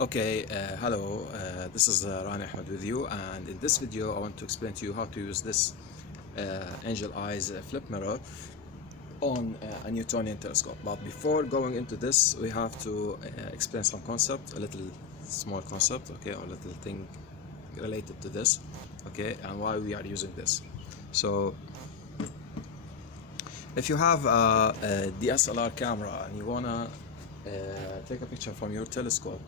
Okay, hello, this is Rani Ahmed with you, and in this video I want to explain to you how to use this angel eyes flip mirror on a Newtonian telescope. But before going into this, we have to explain some concept, a little small concept, okay, or a little thing related to this, okay, and why we are using this. So if you have a DSLR camera and you wanna take a picture from your telescope.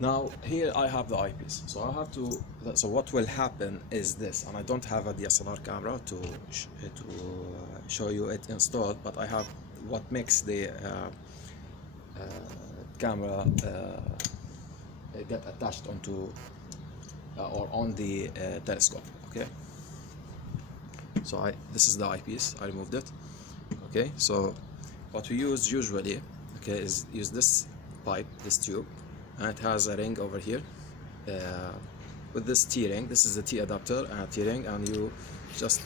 Now here I have the eyepiece, so I have to. So what will happen is this, and I don't have a DSLR camera to show you it installed, but I have what makes the camera get attached onto or on the telescope. Okay. So this is the eyepiece. I removed it. Okay. So what we use usually, okay, is use this pipe, this tube. And it has a ring over here with this T-ring. This is a T adapter and a T-ring, and you just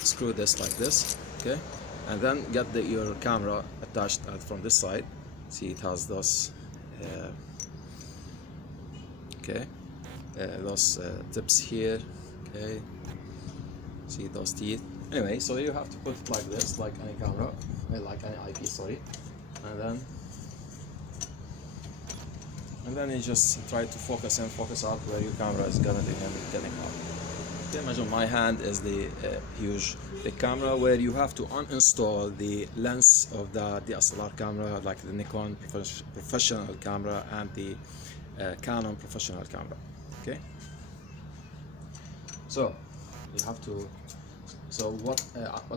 screw this like this, okay, and then get your camera attached from this side. See, it has those those tips here, okay, see those teeth. Anyway, so you have to put it like this, like any camera, like any eyepiece, sorry, and then you just try to focus in, focus out where your camera is gonna be getting out. Okay, imagine my hand is the huge big camera where you have to uninstall the lens of the DSLR camera, like the Nikon professional camera and the Canon professional camera. Okay, so you have to. So what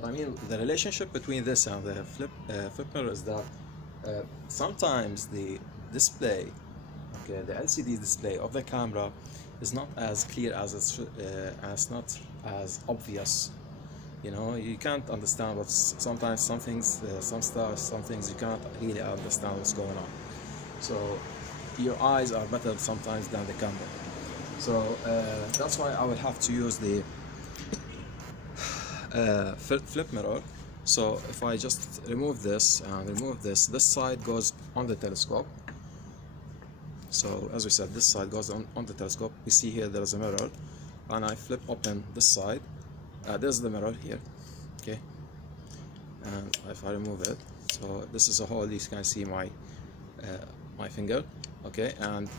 I mean, the relationship between this and the flip mirror is that sometimes the display. Okay, the LCD display of the camera is not as clear as it should, as not as obvious. You know, you can't understand what's sometimes some things, some stars, some things you can't really understand what's going on. So your eyes are better sometimes than the camera. So that's why I will have to use the flip mirror. So if I just remove this and remove this, this side goes on the telescope. So as we said, this side goes on the telescope. We see here there is a mirror, and I flip open this side. There's the mirror here, okay. And if I remove it, so this is a hole. You can see my my finger, okay. And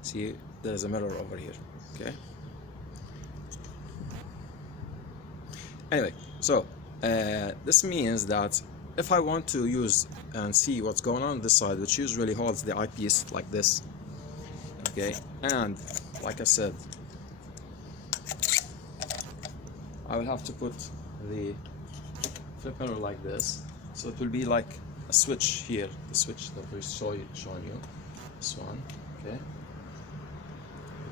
see, there is a mirror over here, okay. Anyway, so this means that if I want to use and see what's going on this side, which usually holds the eyepiece like this, okay, and like I said, I will have to put the flip mirror like this, so it will be like a switch here, the switch that we're showing you, this one,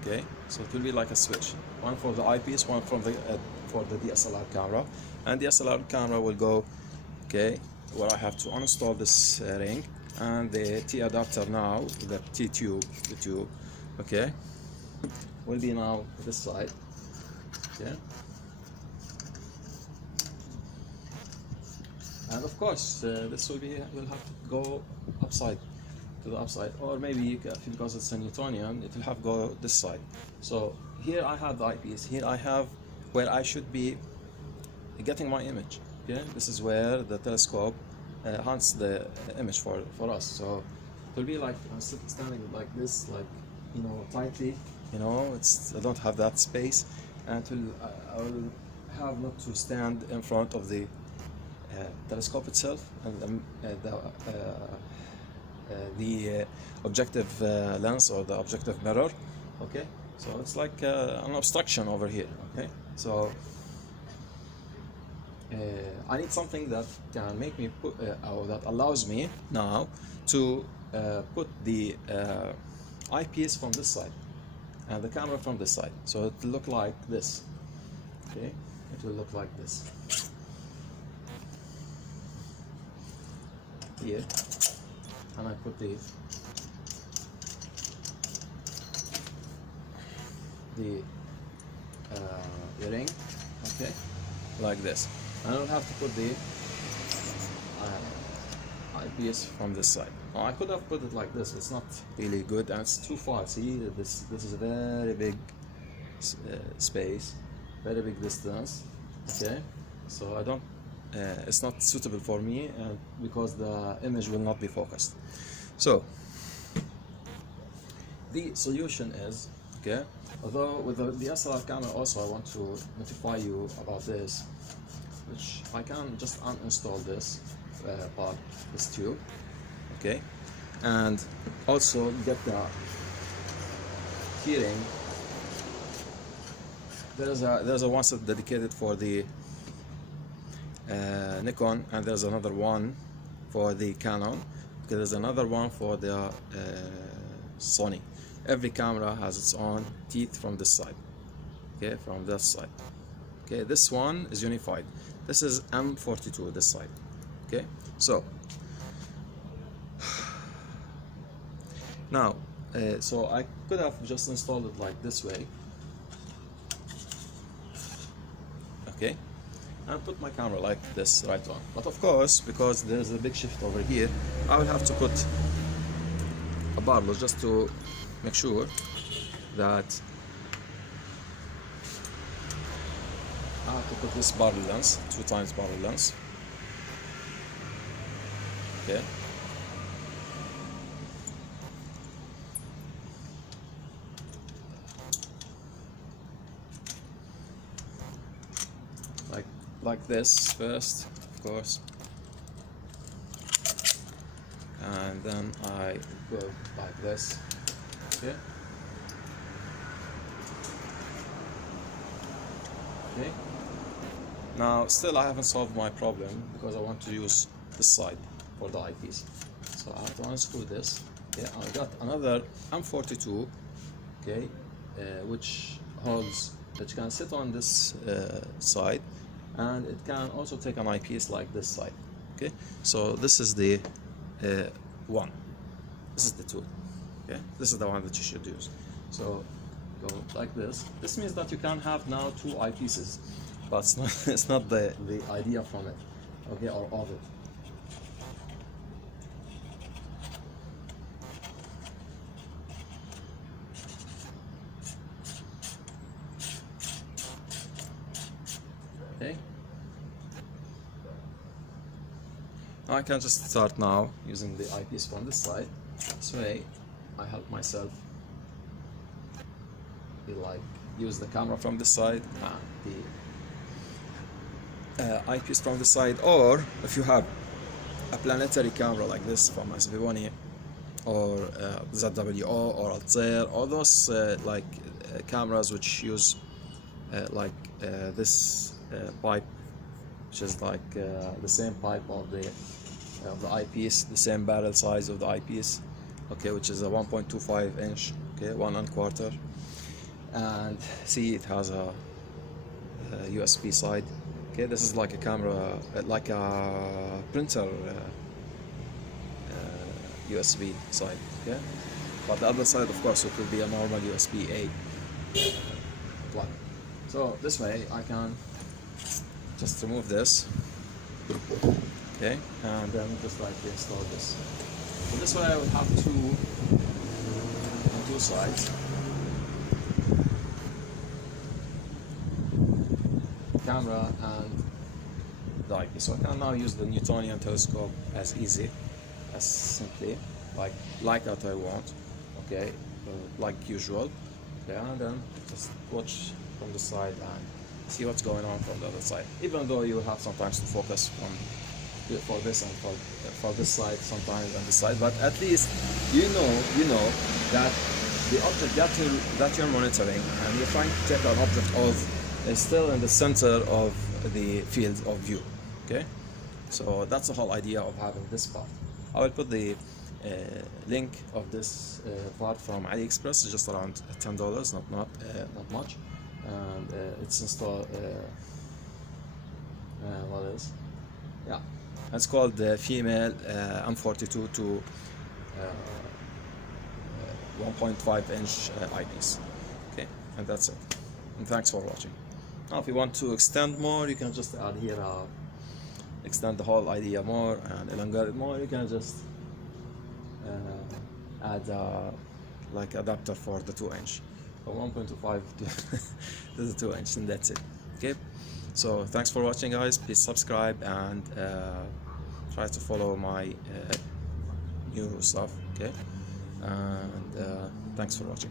okay, so it will be like a switch, one for the eyepiece, one from the for the DSLR camera, and the DSLR camera will go, okay, where I have to uninstall this ring, and the T adapter now, the T tube, the tube, okay, will be now this side, okay, and of course this will have to go upside to the upside, or maybe because it's a Newtonian, it will have to go this side. So here I have the eyepiece, here I have where I should be getting my image. Okay, this is where the telescope hunts the image for us. So it will be like I'm standing like this, like, you know, tightly. You know, I don't have that space, and I will have not to stand in front of the telescope itself and the objective lens or the objective mirror. Okay, so it's like an obstruction over here. Okay, so I need something that can make me put, or that allows me now to put the eyepiece from this side and the camera from this side. So it will look like this. Okay, it will look like this here, and I put the ring, okay, like this. I don't have to put the eyepiece from this side. Now, I could have put it like this, it's not really good and it's too far. See, this is a very big space, very big distance. Okay, so I don't it's not suitable for me because the image will not be focused. So the solution is, okay, although with the DSLR camera also I want to notify you about this, which I can just uninstall this part, this tube, okay, and also get the keyring. There's a one set dedicated for the Nikon, and there's another one for the Canon. Okay, there's another one for the Sony. Every camera has its own teeth from this side, okay, from that side. Okay, this one is unified. This is M42, this side. Okay, so now so I could have just installed it like this way, okay, and put my camera like this right on. But of course, because there's a big shift over here, I will have to put a barrel just to make sure that I have to put this barrel lens, 2 times barrel lens. Okay. Like this first, of course, and then I go like this. Okay. Okay. Now, still I haven't solved my problem because I want to use this side for the eyepiece. So I have to unscrew this. Okay, I got another M42, okay, which can sit on this side, and it can also take an eyepiece like this side. Okay, so this is the one. This is the tool. Okay, this is the one that you should use. So go like this. This means that you can have now 2 eyepieces, but it's not the idea from it, okay, or of it. Okay. Now I can just start now using the eyepiece from this side. This way I help myself. Like use the camera from this side and the eyepiece from the side, or if you have a planetary camera like this from SV1 or ZWO or Altair, or those cameras which use this pipe, which is like the same pipe of the eyepiece, the same barrel size of the eyepiece, okay, which is a 1.25 inch, okay, 1 1/4, and see it has a USB side. Okay, this is like a camera, like a printer USB side. Okay, but the other side, of course, it will be a normal USB-A plug. So this way I can just remove this, okay, and then just like install this. So this way I will have two sides. Camera and the eyepiece. So I can now use the Newtonian telescope as easy, as simply, like that I want, okay, like usual, okay, and then just watch from the side and see what's going on from the other side. Even though you have sometimes to focus for this and for this side sometimes and this side, but at least you know that the object that you're monitoring and you're trying to take an object of is still in the center of the field of view. Okay, so that's the whole idea of having this part. I will put the link of this part from AliExpress. It's just around $10, not much, and it's installed. What is? Yeah, it's called the female M42 to 1.5 inch eyepiece. Okay, and that's it. And thanks for watching. Now, if you want to extend more, you can just add here extend the whole idea more and elongate it more, you can just add like adapter for the 2-inch, from 1.25 to the 2-inch, and that's it. Okay, so thanks for watching, guys. Please subscribe and try to follow my new stuff. Okay, and thanks for watching.